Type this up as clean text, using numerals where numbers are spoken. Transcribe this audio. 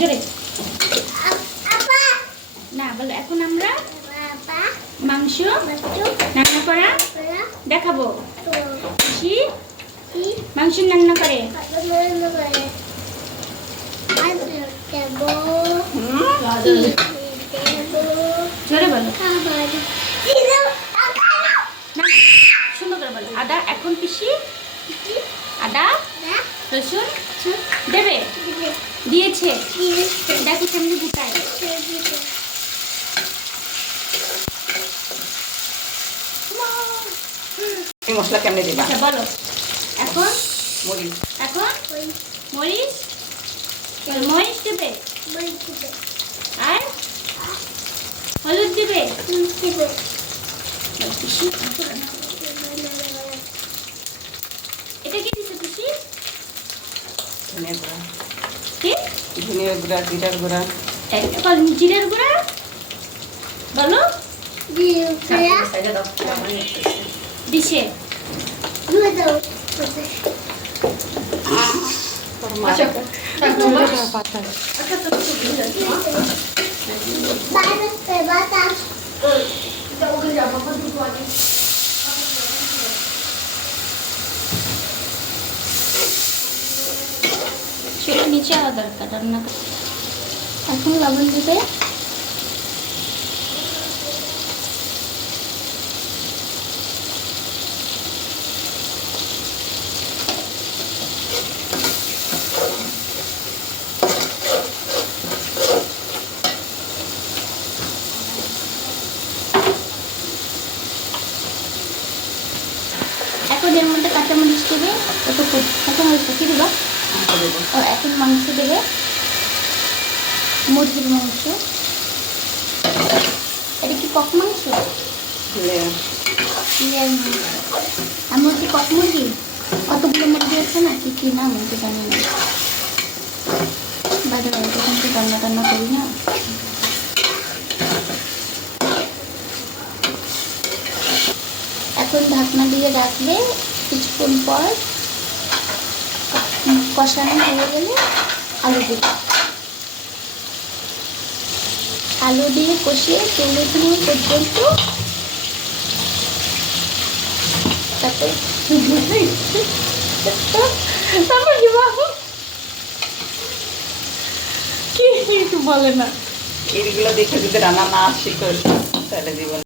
জোরে না বলো। এখন আমরা মাংস রান্না করা দেখাবো। পিসি মাংস রান্না করে। জোরে বলো, সুন্দর করে বলো। আদা এখন পিসি আদা রসুন দেবে, দিয়েছে। দেখো কেমনি গুটায়। মশলা কেমনে দিবা? আচ্ছা বলো। এখন মরিচ, এখন মরিচ মরিচ দেবে আর হলুদ দিবে। পিসি এটা কি দিছে পিসি? ধনিয়া গুঁড়া, কি ধনিয়া গুঁড়া, জিরার গুঁড়া, জিরার গুঁড়া বলো দিছে। সেটা নিচে আওয়া দরকার রান্না। এখন লবণ দিবে। এখন এর মধ্যে কাঁচামরিচ দেবে। কাঁচামরিচ কি দেবা? এখন মাংস দেবে, মুরগির মাংস। এটা কি কক মাংস? আর মুরগি কক মুরগি কতগুলো মুরগি আছে না, কি কি নাম আমি জানি না। বাইরে বাইরে তখন তো রান্না টান্না করি না। এখন ঢাকনা দিয়ে রাখলে কিছুক্ষণ পর কষানো হয়ে গেলে আলু দিবে। আলু দিয়ে কষিয়ে তেলে ধুয়ে পর্যন্ত তারপর কি বলে না। এইগুলো দেখে যদি রান্না না শিখো তাহলে জীবন।